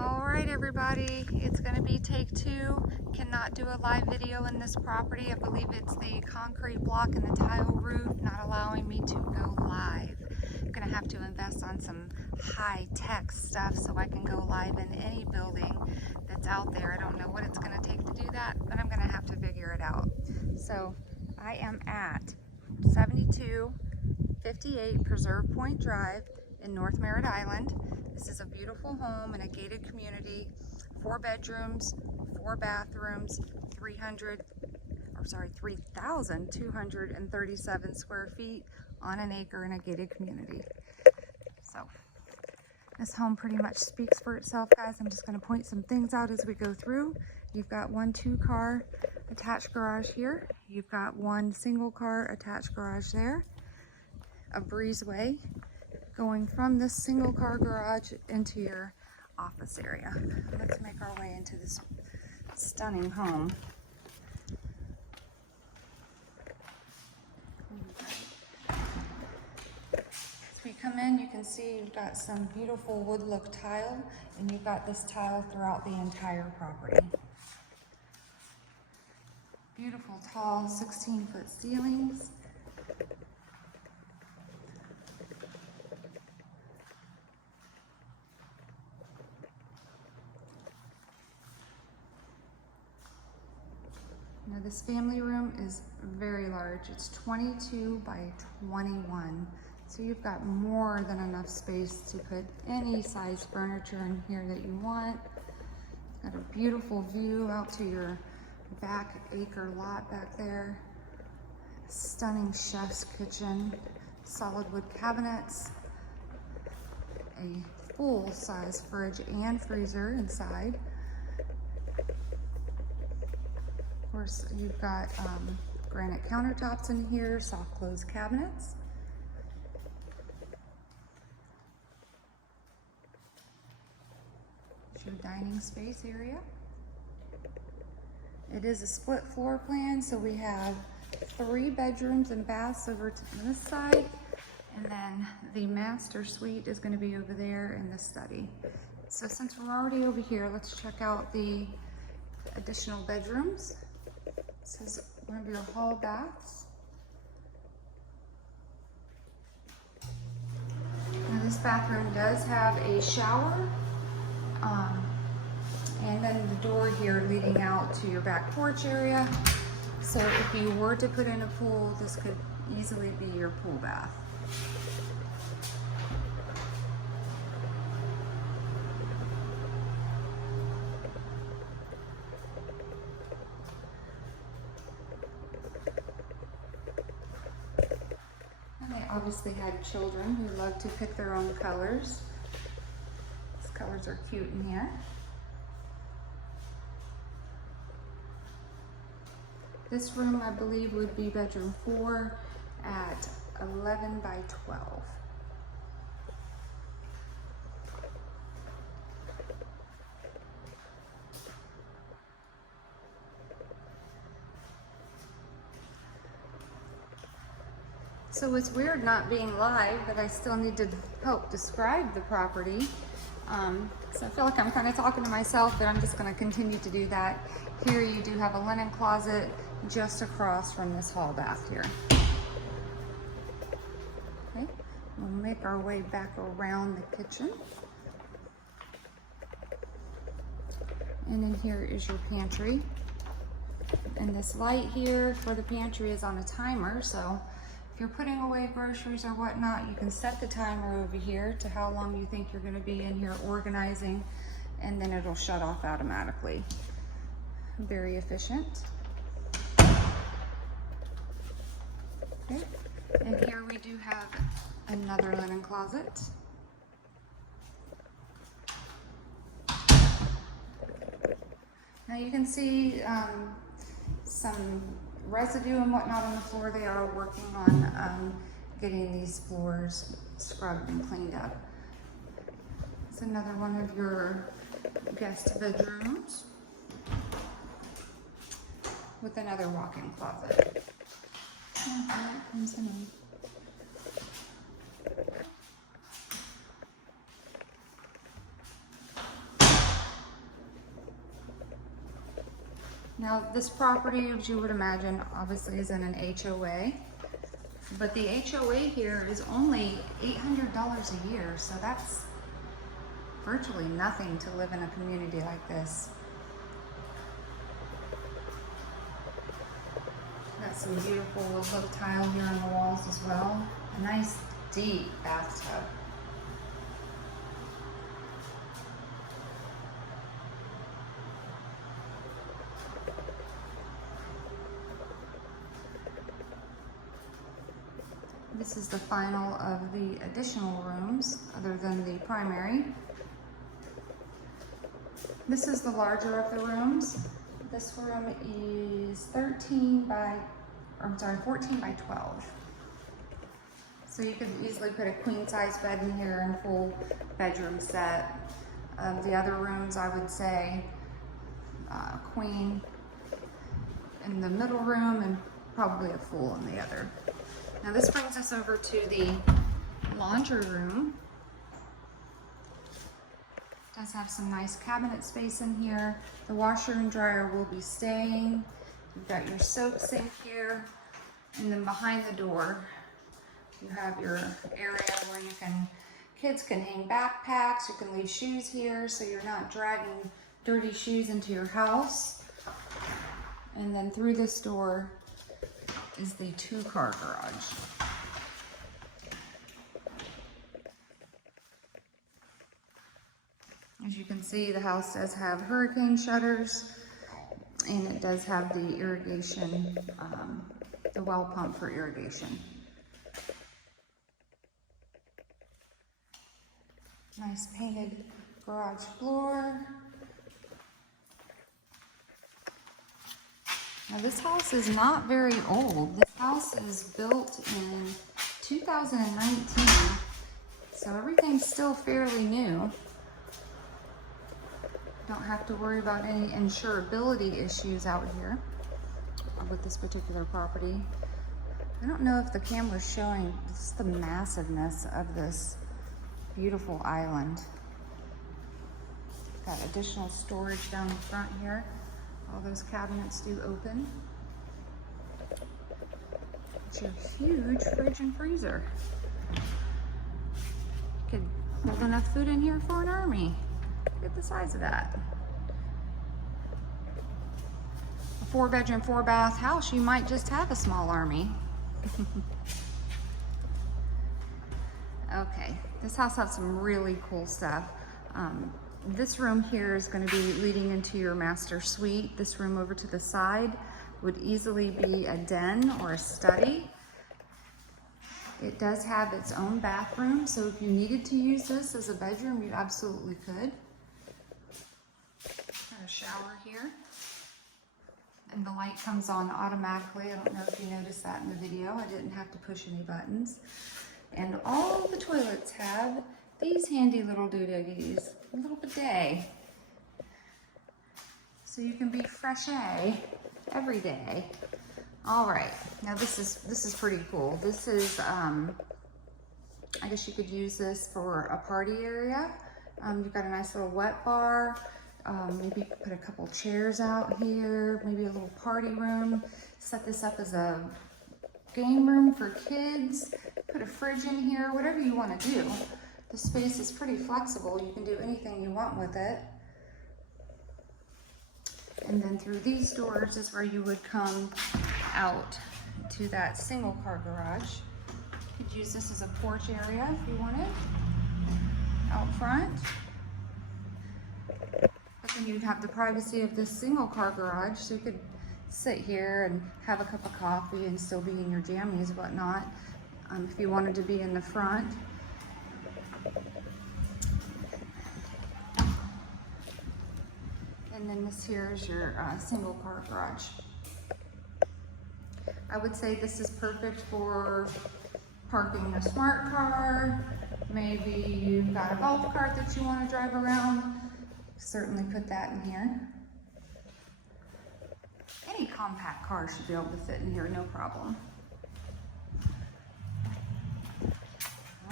All right, everybody, it's going to be take two. Cannot do a live video in this property. I believe it's the concrete block and the tile roof not allowing me to go live. I'm going to have to invest on some high-tech stuff so I can go live in any building that's out there. I don't know what it's going to take to do that, but I'm going to have to figure it out. So I am at 7258 Preserve Point Drive in North Merritt Island. This is a beautiful home in a gated community, 4 bedrooms, 4 bathrooms, 3,237 square feet on an acre in a gated community. So this home pretty much speaks for itself, guys. I'm just going to point some things out as we go through. You've got 1 2-car attached garage here. You've got 1 single car attached garage there. A breezeway going from this single car garage into your office area. Let's make our way into this stunning home. As we come in, you can see you've got some beautiful wood look tile, and you've got this tile throughout the entire property. Beautiful tall 16-foot ceilings. Now this family room is very large. It's 22 by 21. So you've got more than enough space to put any size furniture in here that you want. Got a beautiful view out to your back acre lot back there. Stunning chef's kitchen, solid wood cabinets, a full-size fridge and freezer inside. Of course, you've got granite countertops in here, soft close cabinets. It's your dining space area. It is a split floor plan, so we have 3 bedrooms and baths over to this side, and then the master suite is going to be over there in the study. So since we're already over here, let's check out the additional bedrooms. This is one of your hall baths. Now this bathroom does have a shower, and then the door here leading out to your back porch area. So if you were to put in a pool, this could easily be your pool bath. Obviously had children who love to pick their own colors. These colors are cute in here. This room, I believe, would be bedroom 4 at 11 by 12. So it's weird not being live, but I still need to help describe the property. So I feel like I'm kind of talking to myself, but I'm just going to continue to do that. Here you do have a linen closet just across from this hall bath here. Okay, we'll make our way back around the kitchen. And in here is your pantry. And this light here for the pantry is on a timer, so if you're putting away groceries or whatnot, you can set the timer over here to how long you think you're going to be in here organizing, and then it'll shut off automatically. Very efficient. Okay, and here we do have another linen closet. Now you can see some residue and whatnot on the floor. They are working on getting these floors scrubbed and cleaned up. It's another one of your guest bedrooms with another walk-in closet. Oh, here comes the name. Now this property, as you would imagine, obviously is in an HOA, but the HOA here is only $800 a year, so that's virtually nothing to live in a community like this. Got some beautiful wood tile here on the walls as well. A nice deep bathtub. This is the final of the additional rooms, other than the primary. This is the larger of the rooms. This room is 14 by 12. So you could easily put a queen size bed in here and full bedroom set. The other rooms, I would say queen in the middle room and probably a full in the other. Now this brings us over to the laundry room. It does have some nice cabinet space in here. The washer and dryer will be staying. You've got your soap sink here, and then behind the door you have your area where kids can hang backpacks. You can leave shoes here so you're not dragging dirty shoes into your house. And then through this door is the 2-car garage. As you can see, the house does have hurricane shutters, and it does have the irrigation, the well pump for irrigation. Nice painted garage floor. Now this house is not very old. This house is built in 2019, so everything's still fairly new. Don't have to worry about any insurability issues out here with this particular property. I don't know if the camera's showing just the massiveness of this beautiful island. Got additional storage down the front here. All those cabinets do open. It's your huge fridge and freezer. You could hold enough food in here for an army. Look at the size of that. A 4-bedroom, 4-bath house, you might just have a small army. Okay, this house has some really cool stuff. This room here is going to be leading into your master suite. This room over to the side would easily be a den or a study. It does have its own bathroom, so if you needed to use this as a bedroom, you absolutely could. Got a shower here, and the light comes on automatically. I don't know if you noticed that in the video. I didn't have to push any buttons. And all the toilets have these handy little doodoogies, a little bidet. So you can be freshe every day. All right, now this is pretty cool. This is, I guess you could use this for a party area. You've got a nice little wet bar. Maybe you could put a couple chairs out here, maybe a little party room. Set this up as a game room for kids. Put a fridge in here, whatever you want to do. The space is pretty flexible. You can do anything you want with it. And then through these doors is where you would come out to that 1-car garage. You could use this as a porch area if you wanted, out front. But then you'd have the privacy of this 1-car garage, so you could sit here and have a cup of coffee and still be in your jammies and whatnot. If you wanted to be in the front. And then this here is your 1-car garage. I would say this is perfect for parking a smart car. Maybe you've got a golf cart that you want to drive around. Certainly put that in here. Any compact car should be able to fit in here, no problem.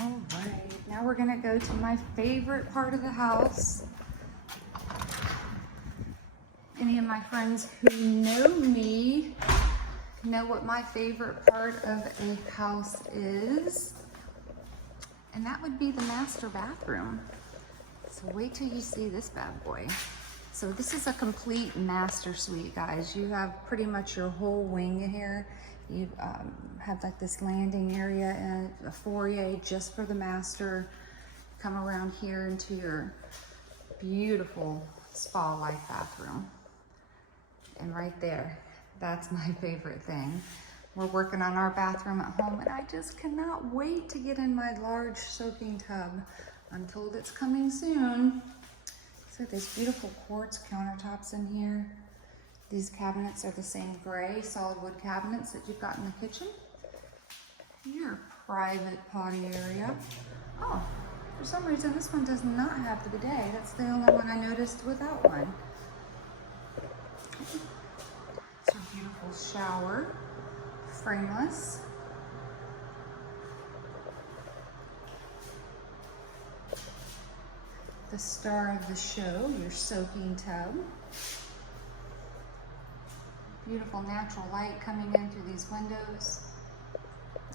All right, now we're gonna go to my favorite part of the house. Any of my friends who know me know what my favorite part of a house is, and that would be the master bathroom. So wait till you see this bad boy. So this is a complete master suite, guys. You have pretty much your whole wing here. You have like this landing area and a foyer just for the master. Come around here into your beautiful spa-like bathroom. And right there, that's my favorite thing. We're working on our bathroom at home, and I just cannot wait to get in my large soaking tub. I'm told it's coming soon. So these beautiful quartz countertops in here. These cabinets are the same gray solid wood cabinets that you've got in the kitchen. Your private potty area. Oh, for some reason this one does not have the bidet. That's the only one I noticed without one. It's a beautiful shower, frameless. The star of the show, your soaking tub. Beautiful natural light coming in through these windows.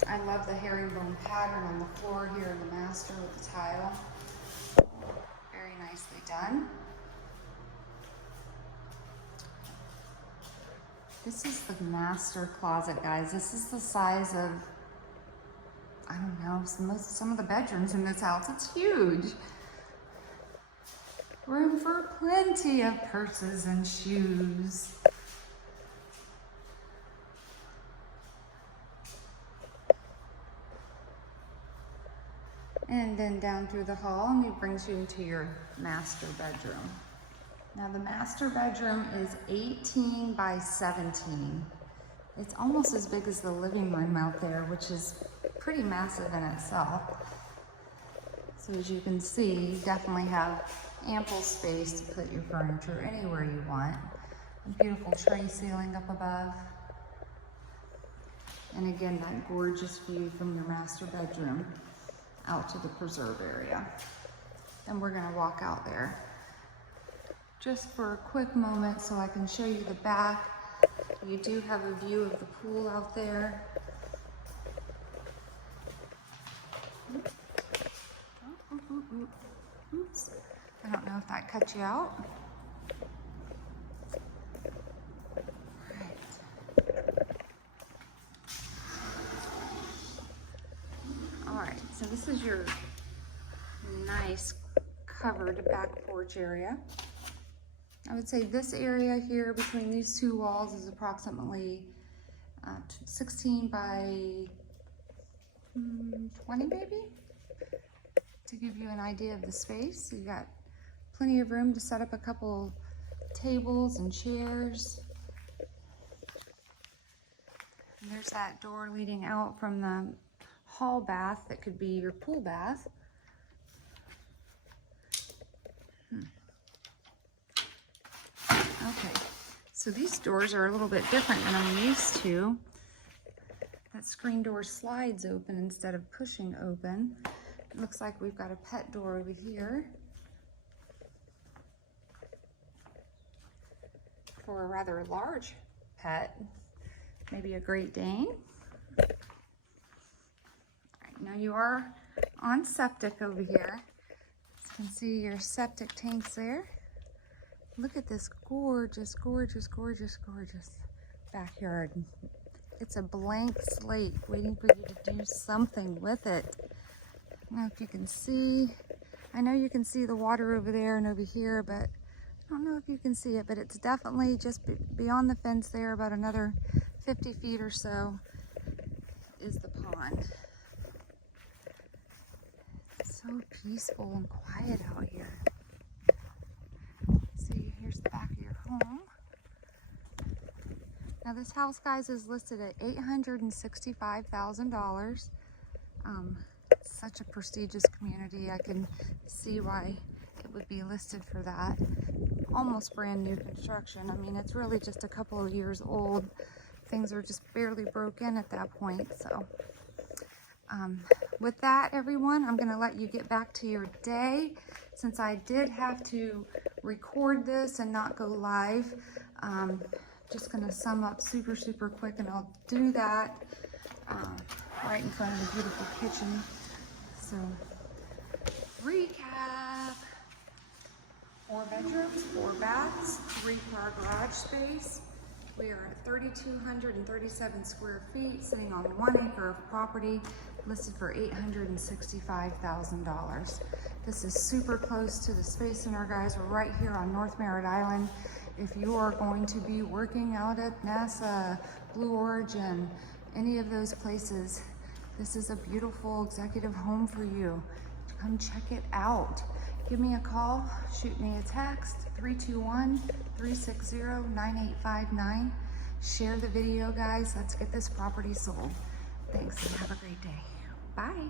I love the herringbone pattern on the floor here in the master with the tile. Very nicely done. This is the master closet, guys. This is the size of, I don't know, some of the bedrooms in this house. It's huge. Room for plenty of purses and shoes. And then down through the hall, and it brings you into your master bedroom. Now the master bedroom is 18 by 17. It's almost as big as the living room out there, which is pretty massive in itself. So as you can see, you definitely have ample space to put your furniture anywhere you want. A beautiful tray ceiling up above. And again, that gorgeous view from your master bedroom out to the preserve area. And we're gonna walk out there just for a quick moment so I can show you the back. You do have a view of the pool out there. Oops. I don't know if that cut you out. All right, so this is your nice covered back porch area. I would say this area here between these two walls is approximately 16 by 20 maybe, to give you an idea of the space. You got plenty of room to set up a couple tables and chairs. And there's that door leading out from the hall bath that could be your pool bath. Okay, so these doors are a little bit different than I'm used to. That screen door slides open instead of pushing open. It looks like we've got a pet door over here for a rather large pet, maybe a Great Dane. All right, now you are on septic over here. You can see your septic tanks there. Look at this gorgeous, gorgeous, gorgeous, gorgeous backyard. It's a blank slate waiting for you to do something with it. I don't know if you can see. I know you can see the water over there and over here, but I don't know if you can see it, but it's definitely just beyond the fence there, about another 50 feet or so is the pond. It's so peaceful and quiet out here. See, here's the back of your home. Now this house, guys, is listed at $865,000. It's such a prestigious community. I can see why it would be listed for that. Almost brand new construction. I mean, it's really just a couple of years old. Things are just barely broken at that point. So with that, everyone, I'm going to let you get back to your day. Since I did have to record this and not go live. Just gonna sum up super quick, and I'll do that right in front of the beautiful kitchen. So, recap: 4 bedrooms, 4 baths, 3-car garage space. We are at 3,237 square feet, sitting on 1 acre of property, listed for $865,000. This is super close to the Space Center, guys. We're right here on North Merritt Island. If you are going to be working out at NASA, Blue Origin, any of those places, this is a beautiful executive home for you. Come check it out. Give me a call, shoot me a text, 321-360-9859. Share the video, guys. Let's get this property sold. Thanks and have a great day. Bye.